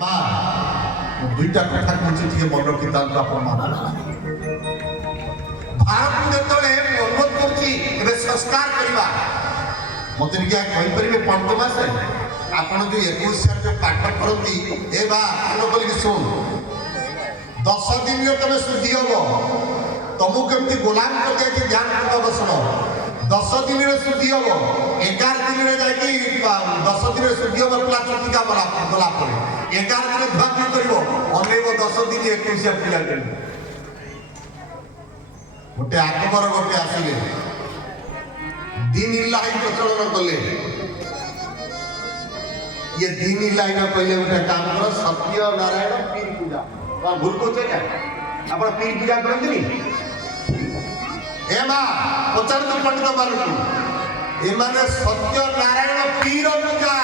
মা দুইটা কথা কହୁଛି ଟିକେ ମନ ରଖିଥାନ୍ତୁ ଆପଣମାନେ। ଭାରତକୁ ଯେତେବେଳେ ଅନୁରୋଧ କରୁଛି ଏବେ ସଂସ୍କାର କରିବା, ମତେ ଟିକେ କହିପାରିବେ ପଣ୍ଡିତ ମାସେ ଆପଣ ଯୋଉ 21 ଯୋଉ ପାଠ କରନ୍ତି ଏ ବା ଭଲ କରିକି ଶୁଣ, 10 ଦିନରେ ତମେ ଶୁଦ୍ଧି ହବ, ତମକୁ କେମିତି ଗୋଲାମ କରିଦିଆଯାଇଛି ଜ୍ଞାନ ପୂର୍ବକ ଶୁଣ। 10 ଦିନରେ ଶୁଦ୍ଧି ହବ, 11 ଦିନରେ ଯାଇକି 10 ଦିନରେ ଶୁଦ୍ଧି ହବ ପିଲା ଚୁଟିକା ଗଲା ପରେ 11 ଦିନ ଧୁଆଧୁଇ କରିବ, ଅନେକ 10 ଦିନ 21 ପୂଜା କରିବ। ଗୋଟେ ଆକବର ଗୋଟେ ଆସିଲେ ଦିନ ଇଲାହି ପ୍ରଚଳନ କଲେ। ये दीन इलाही ना पहले गोटे काम कर सत्य नारायण पीर पूजा भूल कहे क्या आप पीर पूजा करते ए माँ पचार तो पंडित मानू ए माने सत्य नारायण पीर पूजा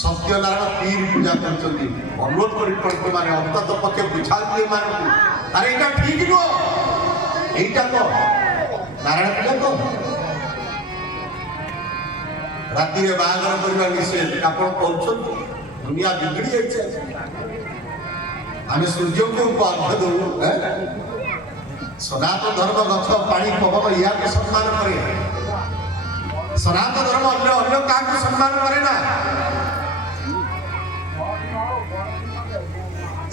सत्य नारायण पीर पूजा करते अनुरोध कर पंडित माने अंतत पक्षे बुझा दिए मानू अरे ये ठीक नुह यहीटा कह नारायण पूजा कह राति में बाहर करवा निषेध आप दुनिया बिगड़ी जाए आम सूर्य को अर्घ दू सनातन धर्म गछ पानी पवन या सम्मान करे सनातन धर्म अन्य अन्य क्या सम्मान करे ना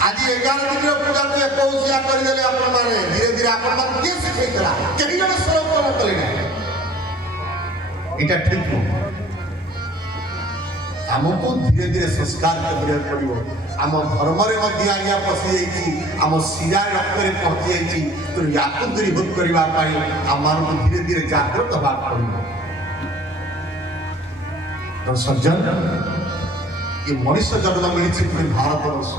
आज 11 दिन पूजा को 21 करदे आप धीरे धीरे आप किए शिखेगा कहीं जन सरल कले यहाँ ठीक नुह आमको धीरे धीरे संस्कार करने पड़ो आम धर्म आज्ञा पशि आम शिरा रक्त में पहुँची जाइए तो या दूरीभूत करने आम धीरे धीरे जागृत हवा पड़ो। तो सज्जन ये मनुष्य जन्म मिली भारत वर्ष